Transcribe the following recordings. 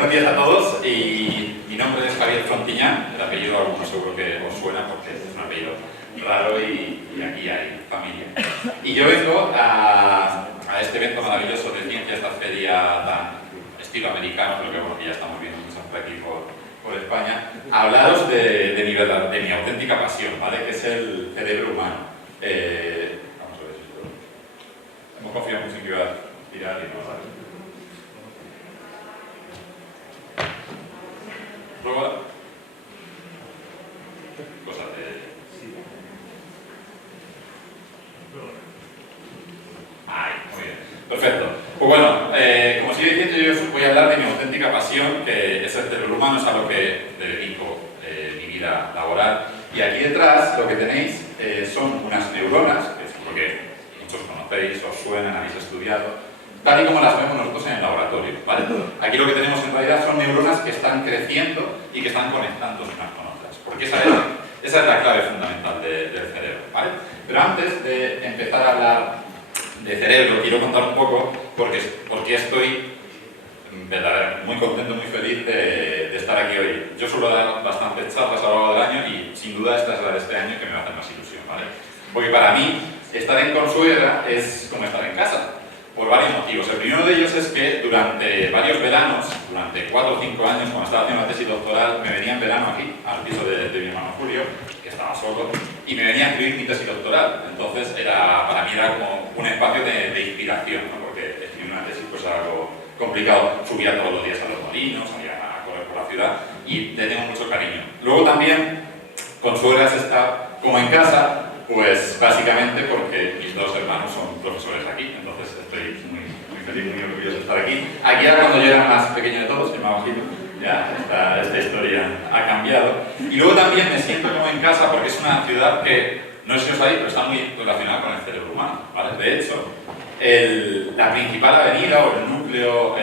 Buenos días a todos. Mi nombre es Javier Frontiñán. El apellido algunos seguro que os suena porque es un apellido raro y aquí hay familia. Y yo vengo a este evento maravilloso de ciencia, esta feria tan estilo americano, pero que bueno, ya estamos viendo muchas por aquí por España, a hablaros de mi auténtica pasión, ¿vale? Que es el cerebro humano. Vamos a ver si esto... Hemos confiado mucho en que iba a tirar y no sale. Prueba. Cosas de... Ay, muy bien. Perfecto. Pues bueno, como sigo diciendo, yo os voy a hablar de mi auténtica pasión, que es el cerebro humano, es a lo que dedico mi vida laboral. Y aquí detrás lo que tenéis son unas neuronas, que seguro que muchos conocéis, os suenan, habéis estudiado, tal y como las vemos nosotros en el laboratorio, ¿vale? Aquí lo que tenemos en realidad son neuronas que están creciendo y que están conectándose unas con otras, porque esa es la clave fundamental del cerebro, ¿vale? Pero antes de empezar a hablar de cerebro, quiero contar un poco porque estoy verdaderamente muy contento, muy feliz de estar aquí hoy. Yo suelo dar bastantes charlas a lo largo del año y sin duda esta es la de este año que me va a hacer más ilusión, ¿vale? Porque para mí estar en Consuegra es como estar en casa, por varios motivos. El primero de ellos es que durante varios veranos, durante 4 o 5 años, cuando estaba haciendo la tesis doctoral, me venía en verano aquí, al piso de mi hermano Julio, que estaba solo, y me venía a escribir mi tesis doctoral. Entonces, para mí era como un espacio de inspiración, ¿no? Porque escribir una tesis pues, era algo complicado. Subía todos los días a los molinos, salía a correr por la ciudad, y le tengo mucho cariño. Luego también, Consuegra está como en casa, pues básicamente porque mis 2 hermanos son profesores aquí, entonces estoy muy feliz, muy orgulloso de estar aquí. Aquí era cuando yo era más pequeño de todos, el más bajito, ya esta historia ha cambiado. Y luego también me siento como en casa porque es una ciudad que, no sé si os sabéis, pero está muy relacionada con el cerebro humano, ¿vale? De hecho, la principal avenida o el núcleo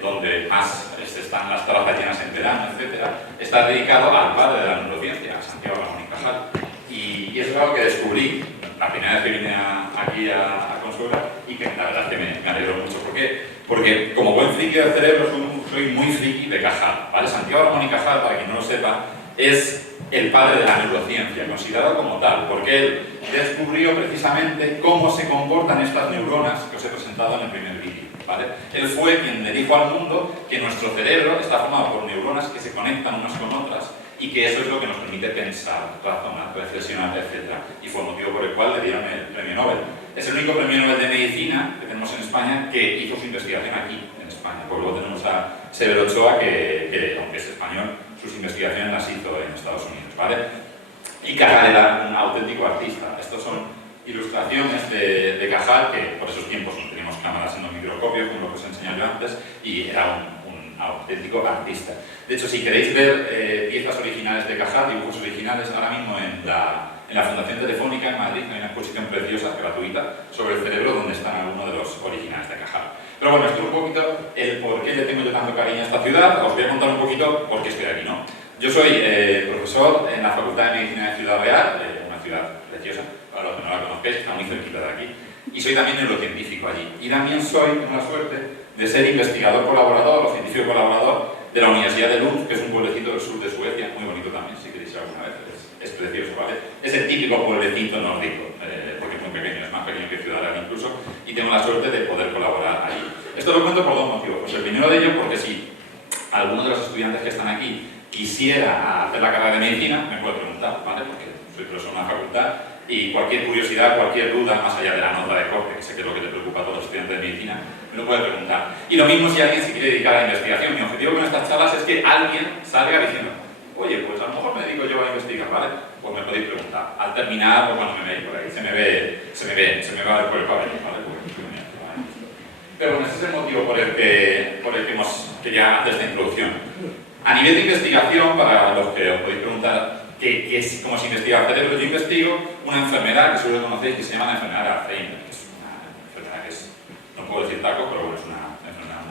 donde más están las trazas llenas en verano, etc., está dedicado al padre de la neurociencia, a Santiago Ramón y Cajal. Y eso es algo que descubrí la primera vez que vine aquí a Consuegra y que la verdad es que me alegró mucho. ¿Por qué? Porque como buen friki del cerebro soy muy friki de Cajal, ¿vale? Santiago Ramón y Cajal, para quien no lo sepa, es el padre de la neurociencia, considerado como tal, porque él descubrió precisamente cómo se comportan estas neuronas que os he presentado en el primer vídeo, ¿vale? Él fue quien le dijo al mundo que nuestro cerebro está formado por neuronas que se conectan unas con otras y que eso es lo que nos permite pensar, razonar, reflexionar, etc. Y fue el motivo por el cual le dieron el premio Nobel. Es el único premio Nobel de Medicina que tenemos en España que hizo su investigación aquí, en España. Porque luego tenemos a Severo Ochoa, que aunque es español, sus investigaciones las hizo en Estados Unidos, ¿vale? Y Cajal era un auténtico artista. Estas son ilustraciones de Cajal, que por esos tiempos no teníamos cámaras en los microscopios, como lo que os he enseñado yo antes, y era un auténtico artista. De hecho, si queréis ver piezas originales de Cajal, dibujos originales, ahora mismo en la Fundación Telefónica en Madrid hay una exposición preciosa, gratuita, sobre el cerebro, donde están algunos de los originales de Cajal. Pero bueno, esto es un poquito el por qué le tengo yo tanto cariño a esta ciudad. Os voy a contar un poquito por qué estoy aquí, ¿no? Yo soy profesor en la Facultad de Medicina de Ciudad Real, una ciudad preciosa, para los que no la conozcáis, está muy cerquita de aquí, y soy también neurocientífico allí. Y también tengo la suerte de ser investigador colaborador o científico colaborador de la Universidad de Lund, que es un pueblecito del sur de Suecia, muy bonito también, si queréis ir alguna vez, es precioso, ¿vale? Es el típico pueblecito nórdico, porque es muy pequeño, es más pequeño que Ciudad Real incluso, y tengo la suerte de poder colaborar allí. Esto lo cuento por 2 motivos. Pues el primero de ellos, porque si alguno de los estudiantes que están aquí quisiera hacer la carrera de medicina, me puede preguntar, ¿vale? Porque soy profesor en una facultad y cualquier curiosidad, cualquier duda, más allá de la nota de corte, que sé que es lo que te preocupa a todos los estudiantes de medicina, me lo puede preguntar. Y lo mismo si alguien se quiere dedicar a la investigación. Mi objetivo con estas charlas es que alguien salga diciendo, oye, pues a lo mejor me dedico yo a investigar, ¿vale? Pues me podéis preguntar. Al terminar, o cuando me veis por ahí, se me va a ver por el pabellón, ¿vale? Pero bueno, ese es el motivo por el que quería hacer esta introducción. A nivel de investigación, para los que os podéis preguntar cómo se investiga el cerebro, yo investigo una enfermedad que seguro conocéis que se llama la enfermedad de Alzheimer, que es una enfermedad que es, no puedo decir taco, pero bueno, es una enfermedad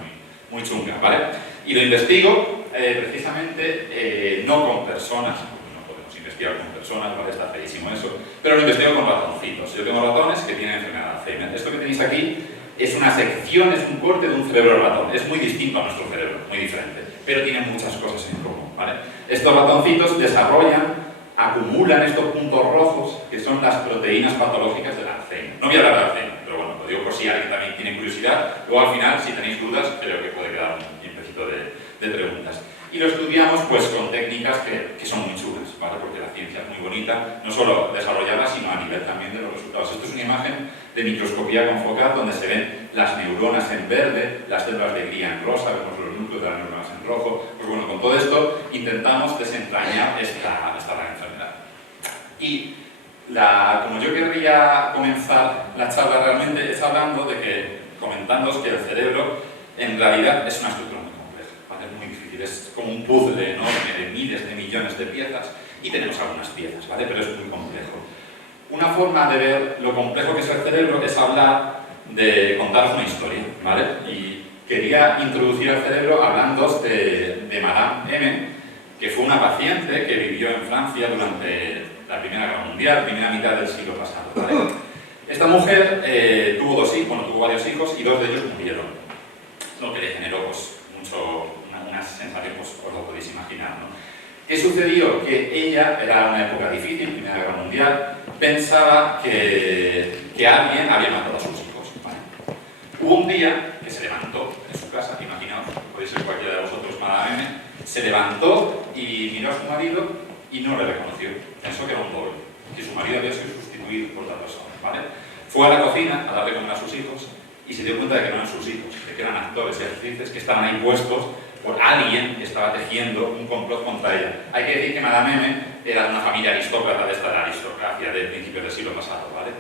muy chunga, ¿vale? Y lo investigo precisamente no con personas, porque no podemos investigar con personas, ¿vale? Está feísimo eso, pero lo investigo con ratoncitos. Yo tengo ratones que tienen enfermedad de Alzheimer. Esto que tenéis aquí es una sección, es un corte de un cerebro ratón. Es muy distinto a nuestro cerebro, muy diferente, pero tienen muchas cosas en común, ¿vale? Estos ratoncitos desarrollan, acumulan estos puntos rojos que son las proteínas patológicas del Alzheimer. No voy a hablar de Alzheimer, pero bueno, lo digo por si alguien también tiene curiosidad. Luego al final, si tenéis dudas, creo que puede quedar un tiempecito de preguntas. Y lo estudiamos pues con técnicas que son muy chulas, ¿vale? Porque la ciencia es muy bonita, no solo desarrollarla, sino a nivel también de los resultados. Esto es una imagen de microscopía confocal donde se ven las neuronas en verde, las células de glía en rosa, vemos los núcleos de las neuronas en rojo. Pues bueno, con todo esto intentamos desentrañar esta gran enfermedad. Y como yo querría comenzar la charla realmente es hablando de que, comentándoos que el cerebro en realidad es una estructura muy compleja, ¿vale? Es muy difícil, es como un puzzle enorme de miles de millones de piezas y tenemos algunas piezas, ¿vale? Pero es muy complejo. Una forma de ver lo complejo que es el cerebro es hablar de contaros una historia, ¿vale? Y quería introducir al cerebro hablando de Madame M, que fue una paciente que vivió en Francia durante la Primera Guerra Mundial, primera mitad del siglo pasado, ¿vale? Esta mujer tuvo dos hijos, bueno, tuvo varios hijos y dos de ellos murieron, lo que le generó pues, una sensación, pues os lo podéis imaginar, ¿no? ¿Qué sucedió? Que ella, era una época difícil, Primera Guerra Mundial, pensaba que alguien había matado a sus hijos, ¿vale? Hubo un día que se levantó en su casa, imaginaos, podéis ser cualquiera de vosotros, Madame M, se levantó y miró a su marido y no le reconoció, pensó que era un doble, que su marido había sido sustituido por otra persona, ¿vale? Fue a la cocina a darle comer a sus hijos y se dio cuenta de que no eran sus hijos, de que eran actores y actrices que estaban ahí puestos por alguien que estaba tejiendo un complot contra ella. Hay que decir que Madame M era de una familia aristócrata, de esta aristocracia de principios del siglo pasado, ¿vale?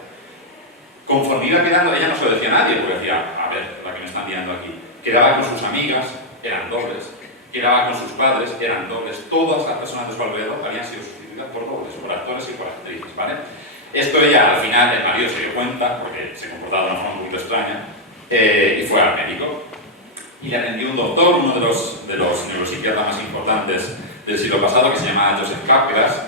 Conforme iba quedando, ella no se lo decía a nadie, porque decía, a ver, la que me están guiando aquí, quedaba con sus amigas, eran dobles, quedaba con sus padres, eran dobles, todas las personas de su alrededor habían sido sustituidas por dobles, por actores y por actrices, ¿vale? Esto ella, al final, el marido se dio cuenta, porque se comportaba de una forma un poquito extraña, y fue al médico. Y le atendió un doctor, uno de los neuropsiquiatras más importantes del siglo pasado, que se llamaba Joseph Capgras,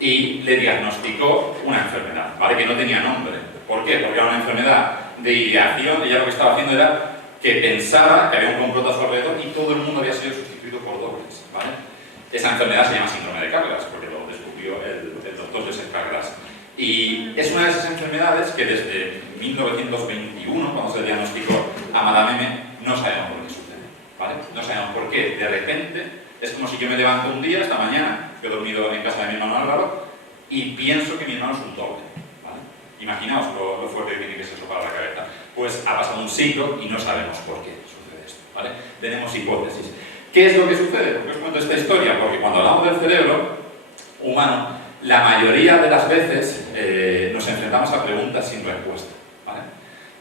y le diagnosticó una enfermedad, ¿vale? Que no tenía nombre. ¿Por qué? Porque era una enfermedad de ideación. Ella lo que estaba haciendo era que pensaba que había un complot a su alrededor y todo el mundo había sido sustituido por dobles, ¿vale? Esa enfermedad se llama síndrome de Capgras, porque lo descubrió el doctor Joseph Capgras. Y es una de esas enfermedades que desde 1921, cuando se diagnosticó a Madame M, no sabemos por qué sucede, ¿vale? No sabemos por qué. De repente, es como si yo me levanto un día, esta mañana, que he dormido en casa de mi hermano Álvaro, y pienso que mi hermano es un doble, ¿vale? Imaginaos lo fuerte que tiene que ser eso para la cabeza. Pues ha pasado un siglo y no sabemos por qué sucede esto, ¿vale? Tenemos hipótesis. ¿Qué es lo que sucede? ¿Por qué os cuento esta historia? Porque cuando hablamos del cerebro humano, la mayoría de las veces nos enfrentamos a preguntas sin respuesta, ¿vale?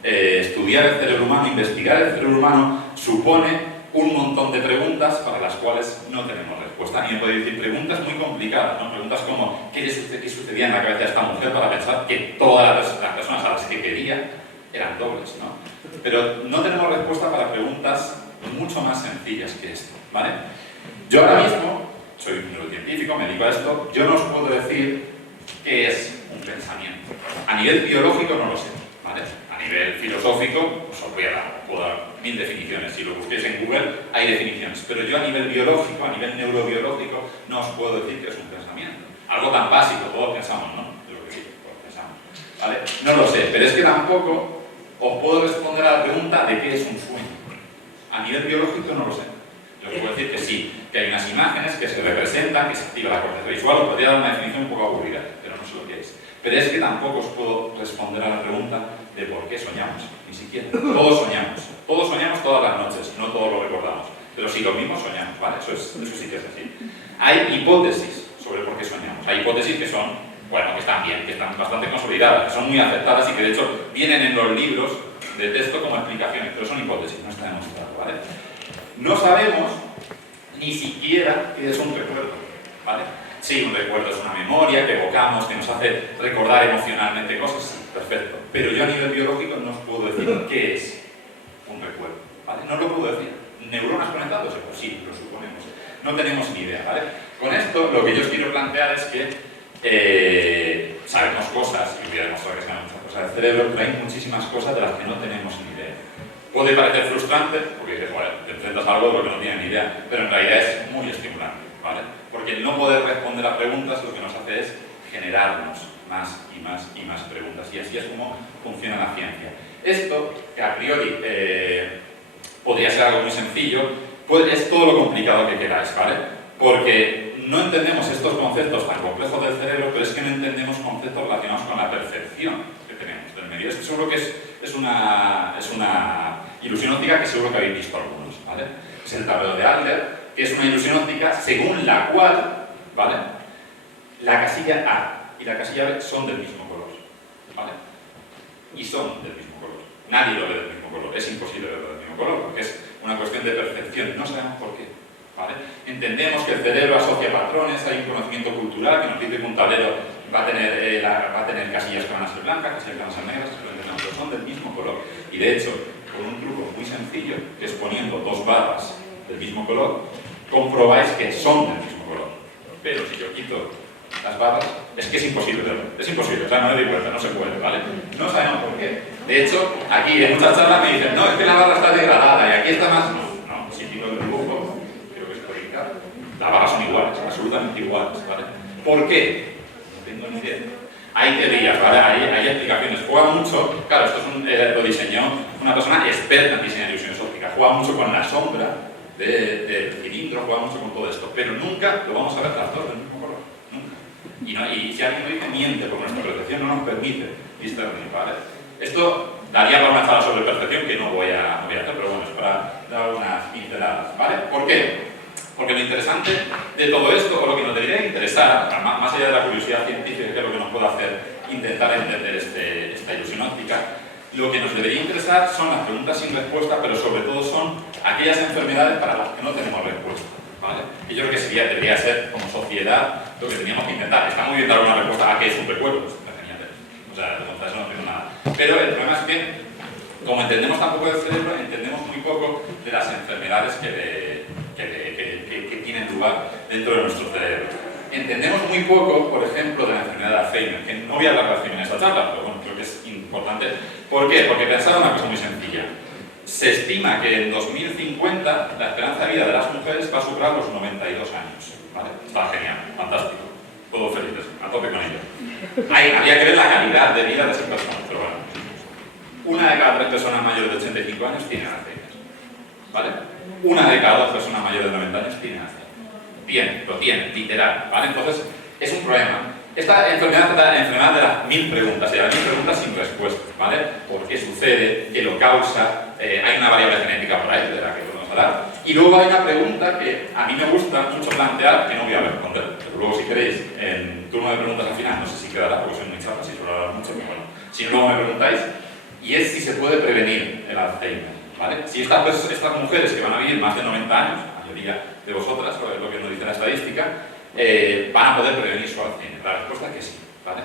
Estudiar el cerebro humano, investigar el cerebro humano, supone un montón de preguntas para las cuales no tenemos respuesta. Y me podéis decir preguntas muy complicadas, ¿no? Preguntas como ¿qué sucedía en la cabeza de esta mujer para pensar que todas las personas a las que quería eran dobles, ¿no? Pero no tenemos respuesta para preguntas mucho más sencillas que esto, ¿vale? Yo ahora mismo soy un neurocientífico, me dedico a esto, yo no os puedo decir qué es un pensamiento. A nivel biológico no lo sé, ¿vale? A nivel filosófico, pues os puedo dar 1000 definiciones. Si lo busquéis en Google, hay definiciones. Pero yo a nivel biológico, a nivel neurobiológico, no os puedo decir qué es un pensamiento. Algo tan básico, todos pensamos, ¿no? Yo creo que sí, todos pensamos, ¿vale? No lo sé, pero es que tampoco os puedo responder a la pregunta de qué es un sueño. A nivel biológico no lo sé. Yo os puedo decir que sí, que hay unas imágenes que se representan, que se activa la corteza visual, os podría dar una definición un poco aburrida, pero no sé lo que es. Pero es que tampoco os puedo responder a la pregunta de por qué soñamos, ni siquiera. Todos soñamos todas las noches, no todos lo recordamos, pero si lo mismo soñamos, ¿vale? Eso sí que es así. Hay hipótesis sobre por qué soñamos, hay hipótesis que son, bueno, que están bien, que están bastante consolidadas, que son muy aceptadas y que de hecho vienen en los libros de texto como explicaciones, pero son hipótesis, no está demostrado, ¿vale? No sabemos ni siquiera qué es un recuerdo, ¿vale? Sí, un recuerdo es una memoria que evocamos, que nos hace recordar emocionalmente cosas, sí, perfecto. Pero yo a nivel biológico no os puedo decir qué es un recuerdo, ¿vale? No lo puedo decir. ¿Neuronas conectándose? Pues sí, lo suponemos. No tenemos ni idea, ¿vale? Con esto, lo que yo os quiero plantear es que sabemos cosas, y voy a demostrar que sabemos muchas cosas del cerebro, pero hay muchísimas cosas de las que no tenemos ni idea. Puede parecer frustrante, porque dices, bueno, te enfrentas a algo de lo que no tienes ni idea, pero en realidad es muy estimulante, ¿vale? Porque el no poder responder a preguntas lo que nos hace es generarnos más y más y más preguntas, y así es como funciona la ciencia. Esto, que a priori podría ser algo muy sencillo, pues es todo lo complicado que queráis, ¿vale? Porque no entendemos estos conceptos tan complejos del cerebro, pero es que no entendemos conceptos relacionados con la percepción que tenemos del medio. Esto seguro que es una ilusión óptica que seguro que habéis visto algunos, ¿vale? Es el tablero de Adler, que es una ilusión óptica según la cual, ¿vale?, la casilla A y la casilla B son del mismo color, ¿vale? Y son del mismo color. Nadie lo ve del mismo color, es imposible verlo del mismo color, porque es una cuestión de percepción, no sabemos por qué, ¿vale? Entendemos que el cerebro asocia patrones, hay un conocimiento cultural que nos dice que un tablero va a tener casillas que van a ser blancas, casillas que van a ser negras, pero son del mismo color. Y de hecho, con un truco muy sencillo, que es poniendo dos barras del mismo color, comprobáis que son del mismo color. Pero si yo quito las barras, es que es imposible verlo. Es imposible, o sea, no me doy cuenta, no se puede, ¿vale? No sabemos por qué. De hecho, aquí en muchas charlas me dicen, no, es que la barra está degradada y aquí está más... No, si quito el dibujo, creo que se puede quitar. Las barras son iguales, absolutamente iguales, ¿vale? ¿Por qué? No tengo ni idea. Hay teorías, ¿vale? Hay explicaciones. Juega mucho, claro, esto lo diseñó una persona experta en diseñar ilusiones ópticas. Juega mucho con la sombra del cilindro, juega mucho con todo esto, pero nunca lo vamos a ver las dos del mismo color. Nunca. Y si alguien lo dice, miente, porque nuestra percepción no nos permite discernir, ¿vale? Esto daría para una charla sobre percepción que no voy a hacer, pero bueno, es para dar unas pinceladas, ¿vale? ¿Por qué? Porque lo interesante de todo esto, o lo que nos debería interesar, más allá de la curiosidad científica, que es lo que nos puede hacer intentar entender esta ilusión óptica, lo que nos debería interesar son las preguntas sin respuesta, pero sobre todo son aquellas enfermedades para las que no tenemos respuesta, ¿vale? Y yo creo que debería ser, como sociedad, lo que teníamos que intentar. Está muy bien dar una respuesta a qué es un recuerdo, pues, o sea, de eso no tengo nada. Pero el problema es que, como entendemos tan poco del cerebro, entendemos muy poco de las enfermedades que tienen lugar dentro de nuestro cerebro. Entendemos muy poco, por ejemplo, de la enfermedad de Alzheimer, que no voy a hablar de Alzheimer en esta charla, pero bueno, creo que es importante. ¿Por qué? Porque pensad una cosa muy sencilla. Se estima que en 2050 la esperanza de vida de las mujeres va a superar los 92 años. ¿Vale? Está genial, fantástico. Todos felices, a tope con ello. Habría que ver la calidad de vida de esas personas, pero bueno. Una de cada 3 personas mayores de 85 años tiene Alzheimer. ¿Vale? Una de cada 2 personas mayores de 90 años tiene Alzheimer. Bien, lo tienen, literal, ¿vale? Entonces, es un problema. Esta enfermedad es la enfermedad de las 1000 preguntas, y de las 1000 preguntas sin respuesta, ¿vale? ¿Por qué sucede? ¿Qué lo causa? Hay una variable genética por ahí, de la que podemos hablar. Y luego hay una pregunta que a mí me gusta mucho plantear, que no voy a responder. Pero luego, si queréis, en turno de preguntas al final, no sé si quedará, porque soy muy chapa, si suelo hablar mucho, pero bueno. Si no, luego me preguntáis, y es si se puede prevenir el Alzheimer, ¿vale? Si estas mujeres que van a vivir más de 90 años, la mayoría de vosotras, es lo que nos dice la estadística, van a poder prevenir su Alzheimer. La respuesta es que sí, ¿vale?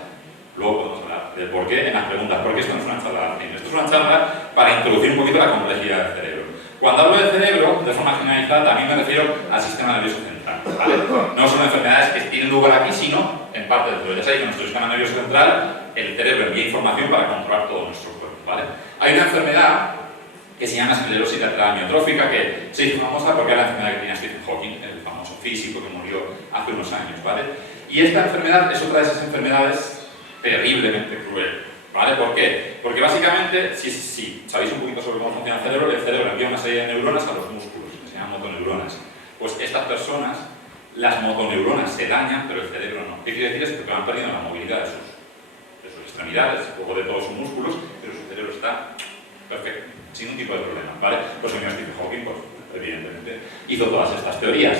Luego podemos hablar del por qué en las preguntas, porque esto no es una charla de Alzheimer, esto es una charla para introducir un poquito la complejidad del cerebro. Cuando hablo del cerebro, de forma generalizada, también me refiero al sistema nervioso central, ¿vale? No son enfermedades que tienen lugar aquí, sino en parte del cerebro. Ya sabéis que nuestro sistema nervioso central, el cerebro envía información para controlar todo nuestro cuerpo, ¿vale? Hay una enfermedad que se llama esclerosis lateral amiotrófica, que se hizo famosa porque era la enfermedad que tenía Stephen Hawking, el famoso físico que murió hace unos años, ¿vale? Y esta enfermedad es otra de esas enfermedades terriblemente cruel, ¿vale? ¿Por qué? Porque básicamente, si sabéis un poquito sobre cómo funciona el cerebro envía una serie de neuronas a los músculos, que se llaman motoneuronas. Pues estas personas, las motoneuronas se dañan, pero el cerebro no. ¿Qué quiere decir esto? Que van perdiendo la movilidad de sus extremidades, luego de todos sus músculos, pero su cerebro está perfecto, sin un tipo de problema, ¿vale? Pues el señor Stephen Hawking, pues, evidentemente, hizo todas estas teorías.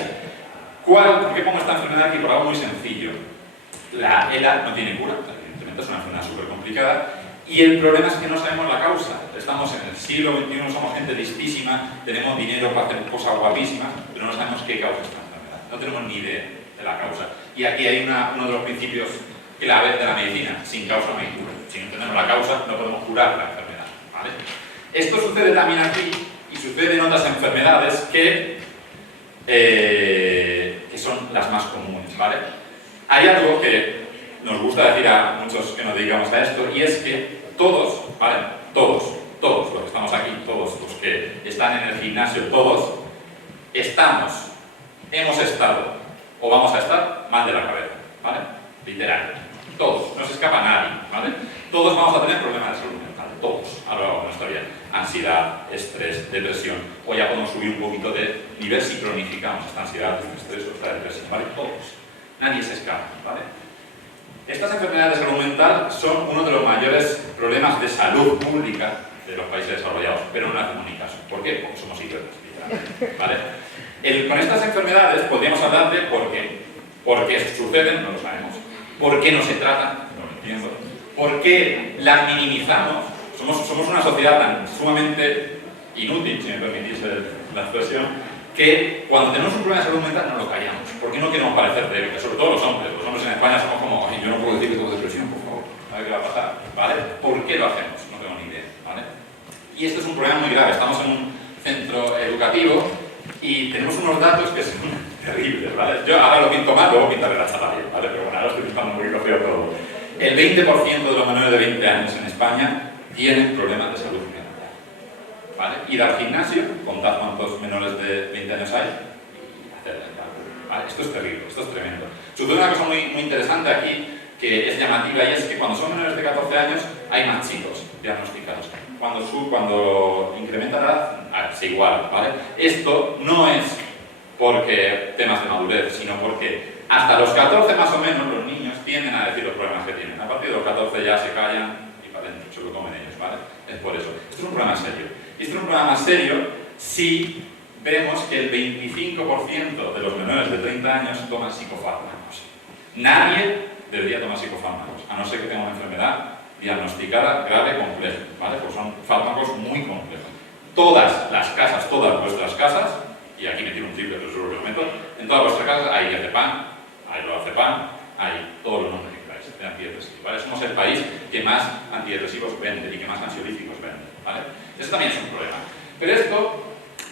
¿Por qué pongo esta enfermedad aquí? Por algo muy sencillo. La ELA no tiene cura, evidentemente es una enfermedad súper complicada, y el problema es que no sabemos la causa. Estamos en el siglo XXI, somos gente listísima, tenemos dinero para hacer cosas guapísimas, pero no sabemos qué causa esta enfermedad. No tenemos ni idea de la causa. Y aquí hay uno de los principios claves de la medicina. Sin causa no hay cura. Si no entendemos la causa, no podemos curar la enfermedad, ¿vale? Esto sucede también aquí, y sucede en otras enfermedades que son las más comunes, ¿vale? Hay algo que nos gusta decir a muchos que nos dedicamos a esto, y es que todos, ¿vale? Todos los que estamos aquí, todos los que están en el gimnasio, todos estamos, hemos estado o vamos a estar mal de la cabeza, ¿vale? Literal. Todos, no se escapa nadie, ¿vale? Todos vamos a tener problemas de salud mental, todos, a lo largo de nuestra vida. Ansiedad, estrés, depresión, o ya podemos subir un poquito de nivel si cronificamos esta ansiedad, este estrés o esta depresión, ¿vale? Todos. Nadie se escapa, ¿vale? Estas enfermedades de salud mental son uno de los mayores problemas de salud pública de los países desarrollados, pero no le hacemos ni caso. ¿Por qué? Porque somos idiotas, literalmente, ¿vale? Con estas enfermedades podríamos hablar de por qué suceden, no lo sabemos, por qué no se tratan, no lo entiendo, por qué las minimizamos. Somos una sociedad tan sumamente inútil, si me permitís la expresión, que cuando tenemos un problema de salud mental no lo callamos. ¿Por qué no queremos parecer débiles? Sobre todo los hombres. Los hombres en España somos como, ay, yo no puedo decir que tengo depresión, por favor. A ver qué va a pasar, ¿vale? ¿Por qué lo hacemos? No tengo ni idea, ¿vale? Y esto es un problema muy grave. Estamos en un centro educativo y tenemos unos datos que son terribles, ¿vale? Yo ahora lo pinto mal, luego pintaré la charla bien, ¿vale? Pero bueno, ahora estoy pintando muy feo todo. El 20% de los menores de 20 años en España tienen problemas de salud mental. ¿Vale? Ir al gimnasio, contar cuántos menores de 20 años hay y hacer el cálculo. ¿Vale? Esto es terrible, esto es tremendo. Sucede una cosa muy interesante aquí que es llamativa y es que cuando son menores de 14 años hay más chicos diagnosticados. Cuando incrementa la edad, se iguala, ¿vale? Esto no es porque temas de madurez, sino porque hasta los 14 más o menos los niños tienden a decir los problemas que tienen. A partir de los 14 ya se callan y para adentro, se lo comen ellos, ¿vale? Es por eso. Esto es un problema serio. Y esto es un problema serio si vemos que el 25% de los menores de 30 años toman psicofármacos. Nadie debería tomar psicofármacos, a no ser que tenga una enfermedad diagnosticada grave compleja, ¿vale? Pues son fármacos muy complejos. Todas las casas, todas vuestras casas, y aquí me tiro un triple, pero seguro que lo meto, en todas vuestras casas hay diazepam, hay lorazepam, hay todos los nombres que queráis de antidepresivos, ¿vale? Somos el país que más antidepresivos vende y que más ansiolíticos vende, ¿vale? Eso también es un problema. Pero esto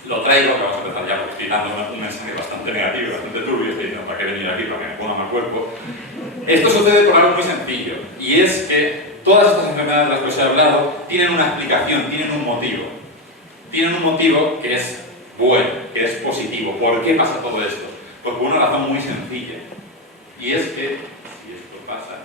lo traigo, que vamos a empezar ya porque estoy dando un mensaje bastante negativo, bastante turbio, estoy diciendo, ¿para qué venir aquí? Para que me ponga mal cuerpo. Esto sucede por algo muy sencillo, y es que todas estas enfermedades de las que os he hablado tienen una explicación, tienen un motivo. Tienen un motivo que es bueno, que es positivo. ¿Por qué pasa todo esto? Pues por una razón muy sencilla, y es que, si esto pasa,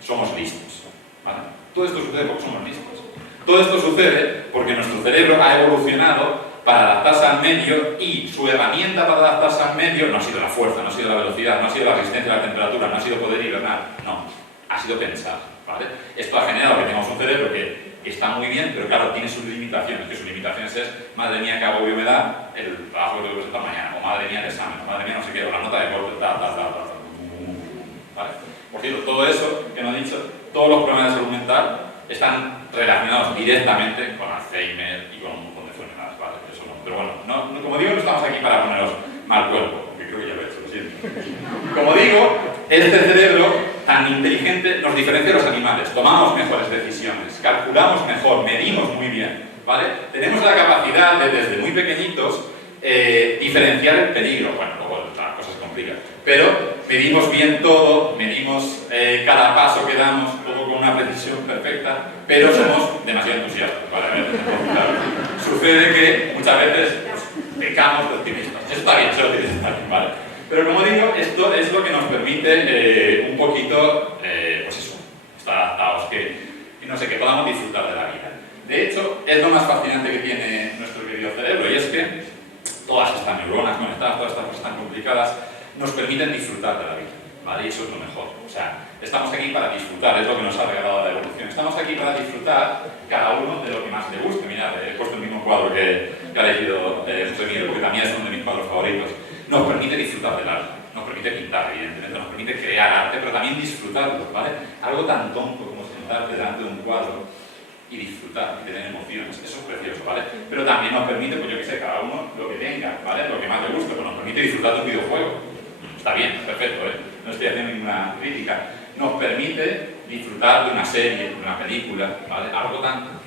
somos listos, ¿vale? Todo esto sucede porque somos listos. Todo esto sucede porque nuestro cerebro ha evolucionado para adaptarse al medio y su herramienta para adaptarse al medio no ha sido la fuerza, no ha sido la velocidad, no ha sido la resistencia a la temperatura, no ha sido poder hibernar, no, ha sido pensar, ¿vale? Esto ha generado que tengamos un cerebro que está muy bien, pero claro, tiene sus limitaciones, que sus limitaciones es, madre mía, qué agobio me da el trabajo que tengo que presentar mañana, o madre mía, el examen, o madre mía, no sé qué, o la nota de corte, ¿vale? Por cierto, todo eso que no he dicho, todos los problemas de salud mental están relacionados directamente con Alzheimer y con un montón de enfermedades, ¿vale? Eso no. Pero bueno, como digo, no estamos aquí para poneros mal cuerpo, porque creo que ya lo he hecho, lo siento. Como digo, este cerebro tan inteligente nos diferencia de los animales, tomamos mejores decisiones, calculamos mejor, medimos muy bien, ¿vale? Tenemos la capacidad de, desde muy pequeñitos, diferenciar el peligro. Bueno, luego las cosas se complican, pero medimos bien todo, medimos cada paso que damos, todo con una precisión perfecta, pero somos demasiado entusiastas, ¿vale? Sucede que muchas veces pues, pecamos de optimistas. Eso está bien, eso lo tienes está bien, ¿vale? Pero como digo, esto es lo que nos permite un poquito, pues eso, estar adaptados, que no sé, que podamos disfrutar de la vida. De hecho, es lo más fascinante que tiene nuestro querido cerebro, y es que todas estas neuronas conectadas, todas estas cosas tan complicadas, nos permiten disfrutar de la vida, ¿vale? Y eso es lo mejor. O sea, estamos aquí para disfrutar, es lo que nos ha regalado la evolución. Estamos aquí para disfrutar cada uno de lo que más le guste. Mirad, he puesto el mismo cuadro que ha elegido José Miguel, porque también es uno de mis cuadros favoritos. Nos permite disfrutar del arte, nos permite pintar, evidentemente, nos permite crear arte, pero también disfrutarlo, ¿vale? Algo tan tonto como sentarte delante de un cuadro y disfrutar, y tener emociones, eso es precioso, ¿vale? Pero también nos permite, pues yo que sé, cada uno lo que tenga, ¿vale? Lo que más le guste, pues nos permite disfrutar de un videojuego. Está bien, perfecto, ¿eh? No estoy haciendo ninguna crítica. Nos permite disfrutar de una serie, de una película, ¿vale? Algo tan,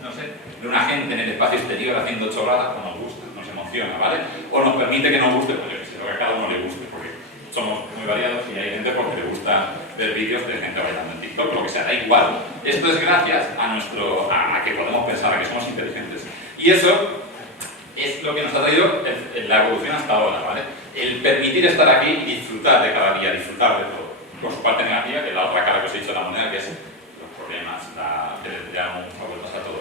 no sé, de una gente en el espacio exterior haciendo chorradas, pues nos gusta, nos emociona, ¿vale? O nos permite que nos guste, pues yo que sé, lo que a cada uno le guste, porque somos muy variados y hay gente porque le gusta ver vídeos de gente bailando en TikTok, lo que sea, da igual. Esto es gracias a que podemos pensar, a que somos inteligentes. Y eso es lo que nos ha traído la evolución hasta ahora, ¿vale? El permitir estar aquí y disfrutar de cada día, disfrutar de todo. Con su parte negativa, que es la otra cara que os he dicho de la moneda, que es los problemas, que le dan vueltas a todo.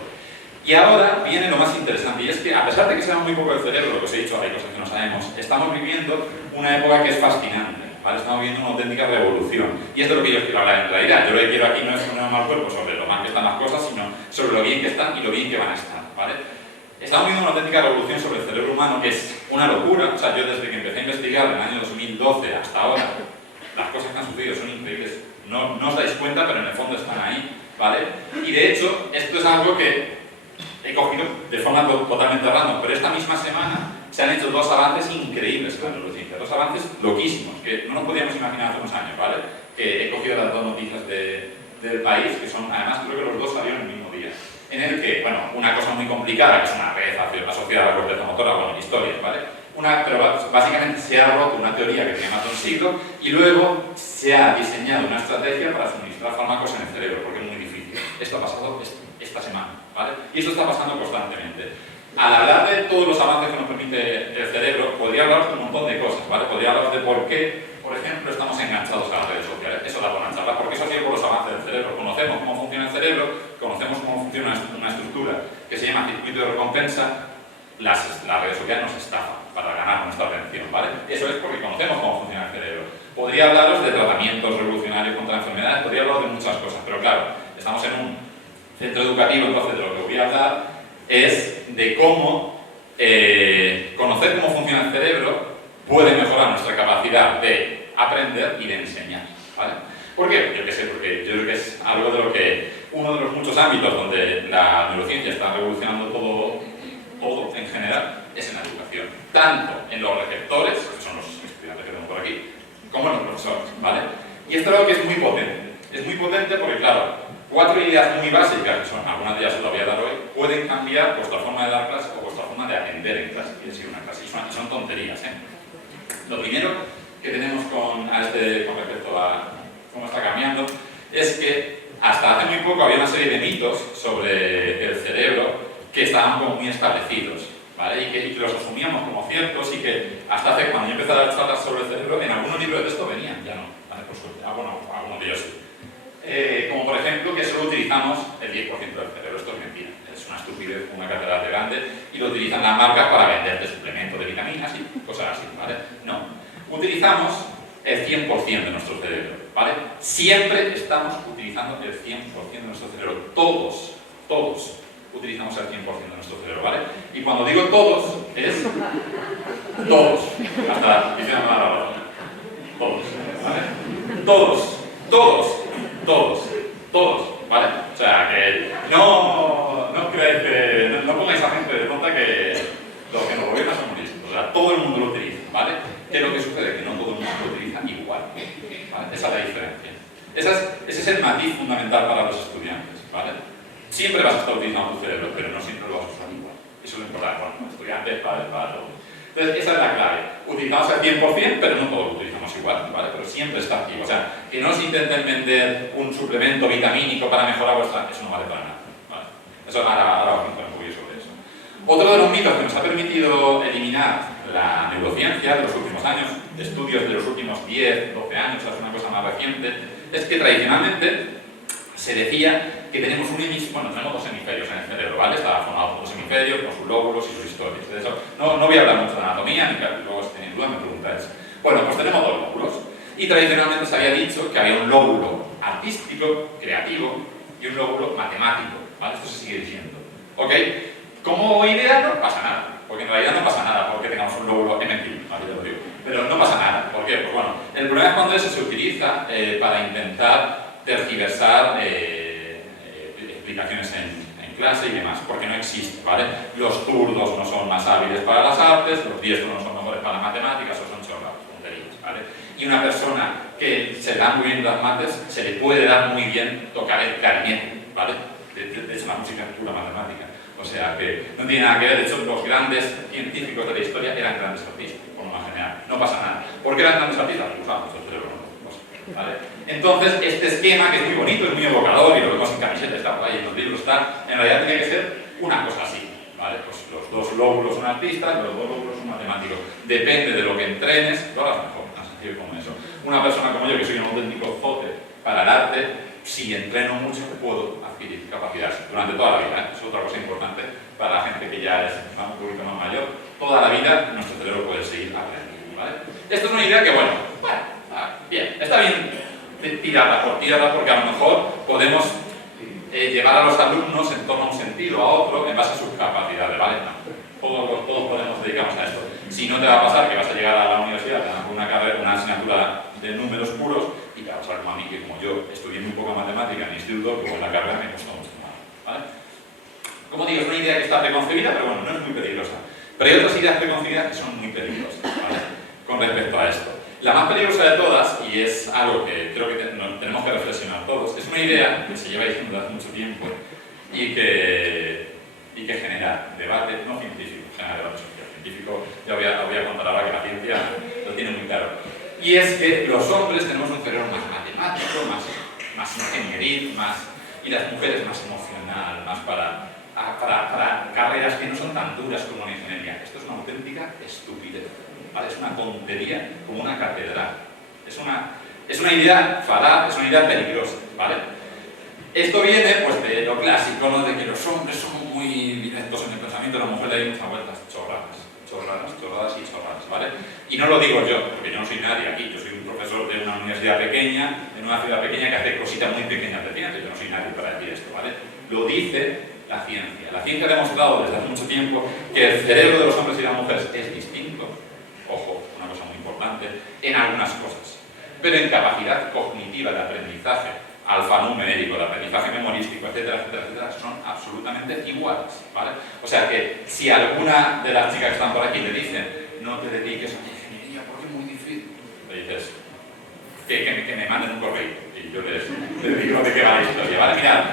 Y ahora viene lo más interesante, y es que a pesar de que sea muy poco el cerebro, lo que os he dicho, hay cosas que no sabemos, estamos viviendo una época que es fascinante, ¿vale? Estamos viviendo una auténtica revolución. Y esto es lo que yo quiero hablar en realidad. Yo lo que quiero aquí no es poner mal cuerpo sobre lo mal que están las cosas, sino sobre lo bien que están y lo bien que van a estar, ¿vale? Estamos viendo una auténtica revolución sobre el cerebro humano, que es una locura. O sea, yo desde que empecé a investigar en el año 2012 hasta ahora, las cosas que han sucedido son increíbles. No os dais cuenta, pero en el fondo están ahí, ¿vale? Y de hecho, esto es algo que he cogido de forma totalmente random, pero esta misma semana se han hecho dos avances increíbles en la neurociencia, dos avances loquísimos, que no nos podíamos imaginar hace unos años, ¿vale? Que he cogido las dos noticias del país, que son, además creo que los dos salieron el mismo día, en el que, bueno, una cosa muy complicada, que es una red asociada a la corteza motora, bueno, historias, ¿vale? Pero básicamente se ha roto una teoría que tenía más de un siglo y luego se ha diseñado una estrategia para suministrar fármacos en el cerebro, porque es muy difícil. Esto ha pasado esta semana, ¿vale? Y esto está pasando constantemente. Al hablar de todos los avances que nos permite el cerebro, podría hablaros de un montón de cosas, ¿vale? Podría hablaros de por qué, por ejemplo, estamos enganchados a las redes sociales. Eso da buena charla, porque eso ha sido por los avances del cerebro. Conocemos cómo funciona el cerebro, conocemos cómo funciona una estructura que se llama circuito de recompensa. Las redes sociales nos estafan para ganar nuestra atención, ¿vale? Eso es porque conocemos cómo funciona el cerebro. Podría hablaros de tratamientos revolucionarios contra enfermedades, podría hablaros de muchas cosas, pero claro, estamos en un centro educativo, entonces de lo que voy a hablar es de cómo conocer cómo funciona el cerebro puede mejorar nuestra capacidad de aprender y de enseñar, ¿vale? ¿Por qué? Yo qué sé, porque yo creo que es algo de lo que uno de los muchos ámbitos donde la neurociencia está revolucionando todo en general, es en la educación. Tanto en los receptores, que son los estudiantes que tenemos por aquí, como en los profesores, ¿vale? Y esto es algo que es muy potente. Es muy potente porque, claro, 4 ideas muy básicas, que son, algunas de ellas os las voy a dar hoy, pueden cambiar vuestra forma de dar clase o vuestra forma de aprender en clase, y decir una clase. Y son tonterías, ¿eh? Lo primero que tenemos con respecto a cómo está cambiando es que hasta hace muy poco había una serie de mitos sobre el cerebro que estaban como muy establecidos, ¿vale? Y que los asumíamos como ciertos y que hasta hace, cuando yo empecé a dar charlas sobre el cerebro, en algunos libros de texto venían, ya no, ¿vale? Por suerte, algunos de ellos sí. Como por ejemplo que solo utilizamos el 10% del cerebro. Esto es mentira, es una estupidez, una catedral de grande, y lo utilizan las marcas para venderte suplementos de vitaminas y cosas así, ¿vale? No, utilizamos el 100% de nuestro cerebro, ¿vale? Siempre estamos utilizando el 100% de nuestro cerebro, todos utilizamos el 100% de nuestro cerebro, ¿vale? Y cuando digo todos, es todos, hasta diciendo la razón, todos, ¿vale? Todos, ¿vale? O sea, que no creáis que, no pongáis a gente de tonta que los que nos gobiernan son muy listos, o sea, todo el mundo lo utiliza, ¿vale? ¿Qué es lo que sucede? Que no todo el mundo lo utiliza igual, ¿vale? Esa es la diferencia. Ese es el matiz fundamental para los estudiantes, ¿vale? Siempre vas a estar utilizando tu cerebro, pero no siempre lo vas a usar igual. Eso es lo importante, bueno, estudiantes, para todo. Entonces, esa es la clave. Utilizamos el 100%, pero no todos lo utilizamos igual, ¿vale? Pero siempre está activo. O sea, que no os intenten vender un suplemento vitamínico para mejorar vuestra... Eso no vale para nada, ¿vale? Eso ahora os contaré un poquillo sobre eso. Otro de los mitos que nos ha permitido eliminar la neurociencia de los últimos años, estudios de los últimos 10, 12 años, es una cosa más reciente, es que tradicionalmente se decía que tenemos tenemos dos hemisferios en el cerebro, ¿vale? Está formado por dos hemisferios, con sus lóbulos y sus historias. De eso no voy a hablar mucho de anatomía, ni que luego si tenéis dudas me preguntáis. Bueno, pues tenemos dos lóbulos. Y tradicionalmente se había dicho que había un lóbulo artístico, creativo, y un lóbulo matemático, ¿vale? Esto se sigue diciendo, ¿ok? Como idea no pasa nada, porque en realidad no pasa nada porque tengamos un lóbulo mentir, ¿vale? Te lo digo. Pero no pasa nada, ¿por qué? Pues bueno, el problema es cuando eso se utiliza para intentar tergiversar explicaciones en clase y demás, porque no existe, ¿vale? Los zurdos no son más hábiles para las artes, los diestros no son mejores para las matemáticas, o son chorradas, tonterías, ¿vale? Y una persona que se le dan muy bien las mates, se le puede dar muy bien tocar el clarinete, ¿vale? De hecho, la música es pura matemática. O sea que no tiene nada que ver. De hecho, los grandes científicos de la historia eran grandes artistas, por lo más general. No pasa nada. ¿Por qué eran grandes artistas? Usaban mucho el cerebro, ¿no? ¿Vale? Entonces, este esquema, que es muy bonito, es muy evocador, y lo vemos en camiseta, está por ahí, en los libros está, en realidad tiene que ser una cosa así. ¿Vale? Pues los dos lóbulos son artistas, los dos lóbulos son matemáticos. Depende de lo que entrenes, tú harás mejor, tan sencillo como eso. Una persona como yo, que soy un auténtico zote para el arte, si entreno mucho puedo adquirir capacidades durante toda la vida, ¿eh? Es otra cosa importante para la gente que ya es un poquito más mayor. Toda la vida nuestro cerebro puede seguir aprendiendo, ¿vale? Esto es una idea que, bueno, bien, está bien tirarla porque a lo mejor podemos llevar a los alumnos en torno a un sentido, a otro, en base a sus capacidades, ¿vale? No, todos podemos dedicarnos a esto. Si no te va a pasar que vas a llegar a la universidad, te dan una carrera, una asignatura de números puros, y te va a pasar como a mí, que como yo estudié muy poca matemática en el instituto, como en la carrera me costó mucho más, ¿vale? Como digo, es una idea que está preconcebida, pero bueno, no es muy peligrosa. Pero hay otras ideas preconcebidas que son muy peligrosas, ¿vale? Con respecto a esto. La más peligrosa de todas, y es algo que creo que tenemos que reflexionar todos, es una idea que se lleva diciendo desde hace mucho tiempo y que genera debate, no científico, genera debate social. Científico, ya voy a contar ahora que la ciencia lo tiene muy claro. Y es que los hombres tenemos un cerebro más matemático, más ingenieril, y las mujeres más emocional, más para carreras que no son tan duras como la ingeniería. Esto es una auténtica estupidez. ¿Vale? Es una tontería como una catedral. Es una idea falaz, es una idea peligrosa, ¿vale? Esto viene pues de lo clásico, ¿no? De que los hombres son muy directos en el pensamiento, la mujer le da muchas vueltas, chorradas, ¿vale? Y no lo digo yo, porque yo no soy nadie aquí, yo soy un profesor de una universidad pequeña, en una ciudad pequeña que hace cositas muy pequeñas de ciencia, yo no soy nadie para decir esto, ¿vale? Lo dice la ciencia. La ciencia ha demostrado desde hace mucho tiempo que el cerebro de los hombres y las mujeres es distinto. Ojo, una cosa muy importante, en algunas cosas. Pero en capacidad cognitiva de aprendizaje, alfanumérico, de aprendizaje memorístico, etcétera, son absolutamente iguales, ¿vale? O sea que si alguna de las chicas que están por aquí le dicen no te dediques a la ingeniería porque es muy difícil, le dices que me manden un correo y yo les digo de qué va la historia, ¿vale? Mirad,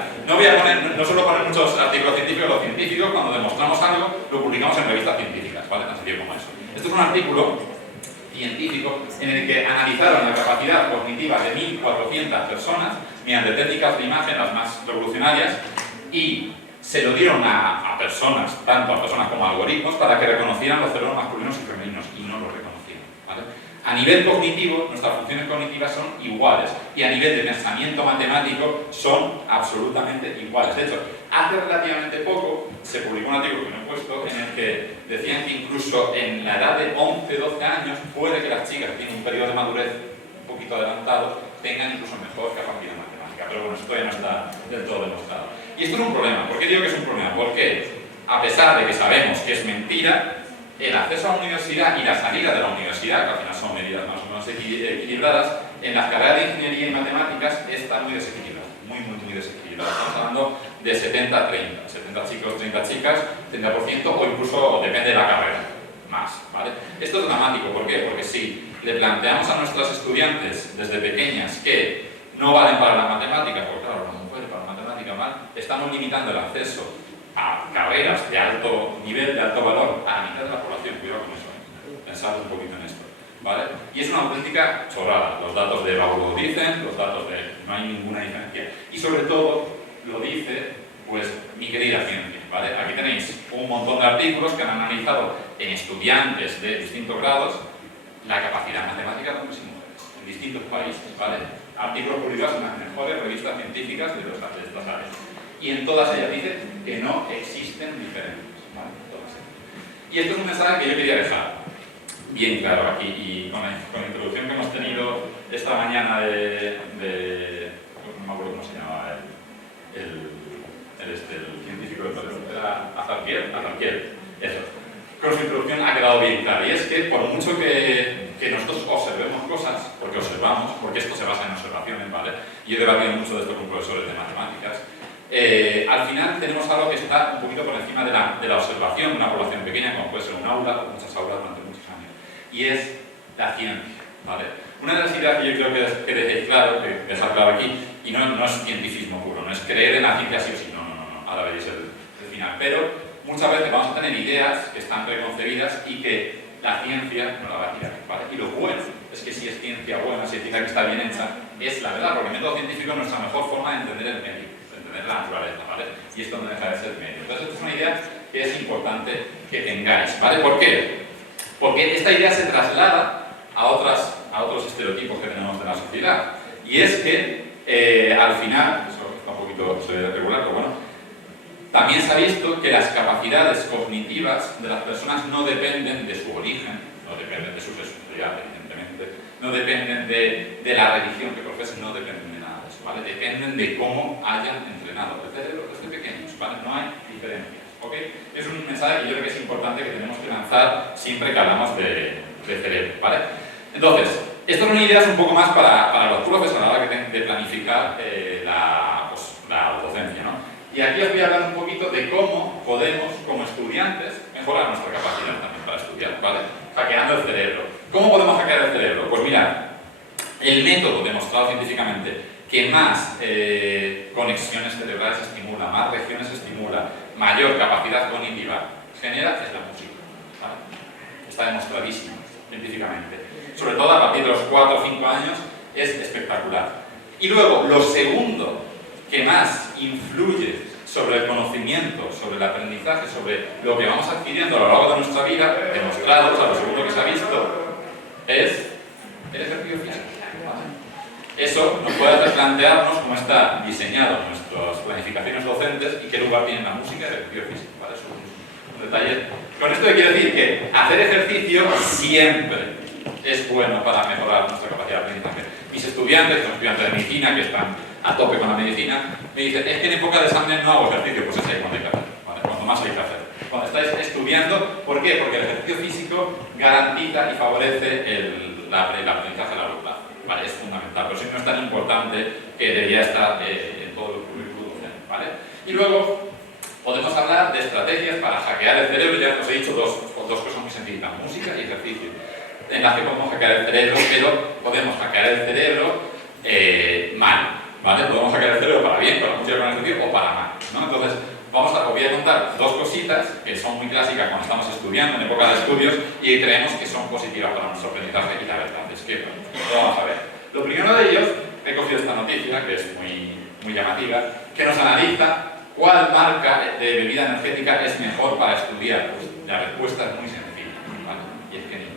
no suelo poner muchos artículos científicos, los científicos cuando demostramos algo lo publicamos en revistas científicas, ¿vale? Tan sencillo como eso. Esto es un artículo científico en el que analizaron la capacidad cognitiva de 1.400 personas mediante técnicas de imagen las más revolucionarias y se lo dieron a personas, tanto a personas como a algoritmos, para que reconocieran los cerebros masculinos y femeninos y no los reconocieron, ¿vale? A nivel cognitivo, nuestras funciones cognitivas son iguales y a nivel de pensamiento matemático son absolutamente iguales. De hecho, hace relativamente poco se publicó un artículo que no he puesto en el que decían que incluso en la edad de 11-12 años puede que las chicas que tienen un periodo de madurez un poquito adelantado tengan incluso mejor capacidad matemática, pero bueno, esto todavía no está del todo demostrado. Y esto es un problema. ¿Por qué digo que es un problema? Porque a pesar de que sabemos que es mentira, el acceso a la universidad y la salida de la universidad, que al final son medidas más o menos equilibradas, en las carreras de ingeniería y matemáticas está muy desequilibrado, muy desequilibrado. Estamos hablando de 70-30, 70 chicos, 30 chicas, 30% o incluso depende de la carrera, más, ¿vale? Esto es dramático, ¿por qué? Porque si le planteamos a nuestras estudiantes desde pequeñas que no valen para las matemáticas, porque claro, las mujeres para la matemática mal, estamos limitando el acceso a carreras de alto nivel, de alto valor, a la mitad de la población. Cuidado con eso, pensad un poquito en esto, ¿vale? Y es una auténtica chorrada. Los datos de Bauru lo dicen, los datos de no hay ninguna diferencia. Y sobre todo, lo dice, pues, mi querida ciencia, ¿vale? Aquí tenéis un montón de artículos que han analizado en estudiantes de distintos grados la capacidad matemática de hombres y mujeres, en distintos países, ¿vale? Artículos publicados en las mejores revistas científicas de estas áreas. Y en todas ellas dice que no existen diferencias, ¿vale? Y esto es un mensaje que yo quería dejar bien claro aquí, y con la introducción que hemos tenido esta mañana de no me acuerdo cómo se llamaba el científico de Toledo, era Azarquiel, eso. Con su introducción ha quedado bien claro, y es que por mucho que nosotros observemos cosas, porque observamos, porque esto se basa en observaciones, ¿vale? Y yo he debatido mucho de esto con profesores de matemáticas. Al final tenemos algo que está un poquito por encima de la observación de una población pequeña, como puede ser un aula o muchas aulas durante muchos años, y es la ciencia, ¿vale? Una de las ideas que yo creo que dejéis claro, que dejar claro aquí, y no es cientificismo puro, no es creer en la ciencia sí o sí, no, ahora veréis el final. Pero muchas veces vamos a tener ideas que están preconcebidas y que la ciencia no la va a tirar, ¿vale? Y lo bueno es que si es ciencia buena, si es ciencia que está bien hecha, es la verdad, porque el método científico es nuestra mejor forma de entender el medio, de entender la naturaleza, ¿vale? Y esto no deja de ser medio. Entonces, esta es una idea que es importante que tengáis, ¿vale? ¿Por qué? Porque esta idea se traslada a otros estereotipos que tenemos de la sociedad. Y es que, al final, eso está un poquito regular, pero bueno, también se ha visto que las capacidades cognitivas de las personas no dependen de su origen, no dependen de su sexualidad, evidentemente, no dependen de la religión que profesen, no dependen de nada de eso, ¿vale? Dependen de cómo hayan entrenado el cerebro desde pequeños, ¿vale? No hay diferencias, ¿ok? Es un mensaje que yo creo que es importante que tenemos que lanzar siempre que hablamos de cerebro, ¿vale? Entonces, esto son ideas un poco más para los profes a la hora de planificar la docencia, ¿no? Y aquí os voy a hablar un poquito de cómo podemos, como estudiantes, mejorar nuestra capacidad también para estudiar, ¿vale? Hackeando el cerebro. ¿Cómo podemos hackear el cerebro? Pues mirad, el método demostrado científicamente que más conexiones cerebrales estimula, más regiones estimula, mayor capacidad cognitiva genera es la música, ¿vale? Está demostradísimo científicamente. Sobre todo a partir de los 4 o 5 años es espectacular. Y luego, lo segundo que más influye sobre el conocimiento, sobre el aprendizaje, sobre lo que vamos adquiriendo a lo largo de nuestra vida, demostrado, o sea, lo segundo que se ha visto, es el ejercicio físico. Eso nos puede hacer plantearnos cómo está diseñado nuestras planificaciones docentes y qué lugar tiene la música y el ejercicio físico, ¿vale? Es un detalle. Con esto quiero decir que hacer ejercicio siempre es bueno para mejorar nuestra capacidad de aprendizaje. Mis estudiantes, los estudiantes de medicina que están a tope con la medicina, me dicen, es que en época de examen no hago ejercicio, pues es ahí cuando hay que hacer, ¿vale? Cuando más hay que hacer. Cuando estáis estudiando, ¿por qué? Porque el ejercicio físico garantiza y favorece el aprendizaje a largo plazo, ¿vale? Es fundamental, pero sí no es tan importante que debería estar en todo el currículum docente, ¿vale? Y luego podemos hablar de estrategias para hackear el cerebro. Ya os he dicho dos cosas muy sencillas, música y ejercicio, en las que podemos hackear el cerebro, pero podemos hackear el cerebro mal, ¿vale? Podemos hackear el cerebro para bien, con la música, con el ejercicio, o para mal, ¿no? Entonces, os voy a contar dos cositas que son muy clásicas cuando estamos estudiando, en época de estudios, y creemos que son positivas para nuestro aprendizaje, y la verdad es que lo vamos a ver. Lo primero de ellos, he cogido esta noticia, que es muy llamativa, que nos analiza cuál marca de bebida energética es mejor para estudiar. Pues la respuesta es muy sencilla, ¿vale? Y es que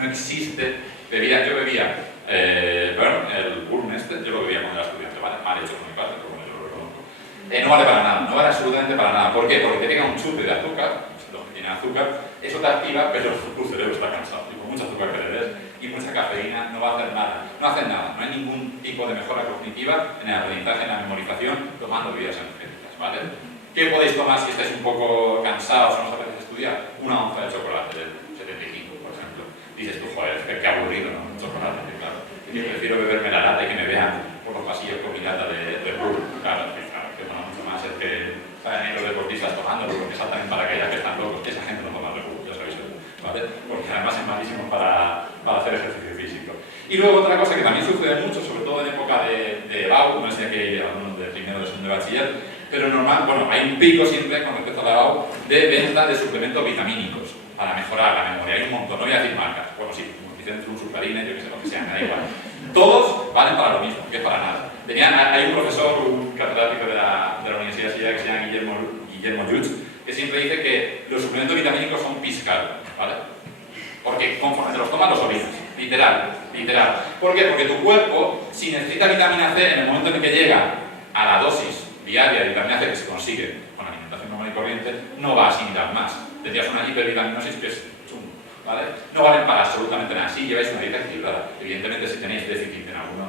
no existe bebida. Yo bebía, el Burn yo lo bebía cuando era estudiante, ¿vale? Mal hecho por mi parte, pero bueno, yo lo reconozco. No vale para nada, no vale absolutamente para nada. ¿Por qué? Porque te tenga un chute de azúcar, lo que tiene azúcar, eso te activa, pero tu cerebro está cansado. Y con mucho azúcar que le des y mucha cafeína no va a hacer nada. No hace nada, no hay ningún tipo de mejora cognitiva en el aprendizaje, en la memorización, tomando bebidas energéticas, ¿vale? ¿Qué podéis tomar si estáis un poco cansados o no sabéis estudiar? Una onza de chocolate del 75, por ejemplo. Dices tú, joder, qué aburrido, ¿no? Un chocolate, claro. Yo prefiero beberme la lata y que me vean por los pasillos con mi lata de Red. Claro, que mola mucho más el que salen los deportistas tomando, porque saltan en paracaídas que están locos. Esa gente no toma Red Bull, ya sabéis, ¿vale? Porque además es malísimo para hacer ejercicio físico. Y luego otra cosa que también sucede mucho, sobre todo en época de BAU, no sé si aquí hay algunos de primero o de segundo de bachiller, pero normal, bueno, hay un pico siempre con respecto a la BAU de venta de suplementos vitamínicos para mejorar la memoria. Hay un montón, no voy a decir marcas, bueno, sí, dicen un suprarine, yo que sé, lo que sea, me da igual. Todos valen para lo mismo, que es para nada. Hay un profesor, un catedrático de la Universidad de Sevilla que se llama Guillermo Lluch, que siempre dice que los suplementos vitamínicos son piscar, ¿vale? Porque conforme te los tomas los olvidas, literal. ¿Por qué? Porque tu cuerpo, si necesita vitamina C en el momento en el que llega a la dosis diaria de vitamina C que se consigue con la alimentación normal y corriente, no va a asimilar más. Tendrías una hipervitaminosis que es chungo, ¿vale? No valen para absolutamente nada. Si lleváis una dieta equilibrada, evidentemente si tenéis déficit en alguna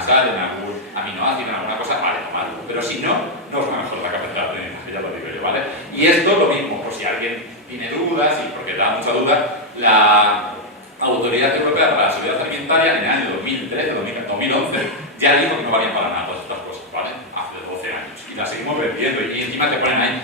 sal, en algún aminoácido, en alguna cosa, vale, tomadlo. Pero si no, no os va a mejorar la capacidad de aprendizaje, ya lo digo yo, ¿vale? Y esto lo mismo, por si alguien tiene dudas, y porque da mucha duda, la Autoridad Europea para la Seguridad Alimentaria en el año 2013, 2011, ya dijo que no valían para nada todas estas cosas, ¿vale? Hace 12 años. Y las seguimos vendiendo y encima te ponen ahí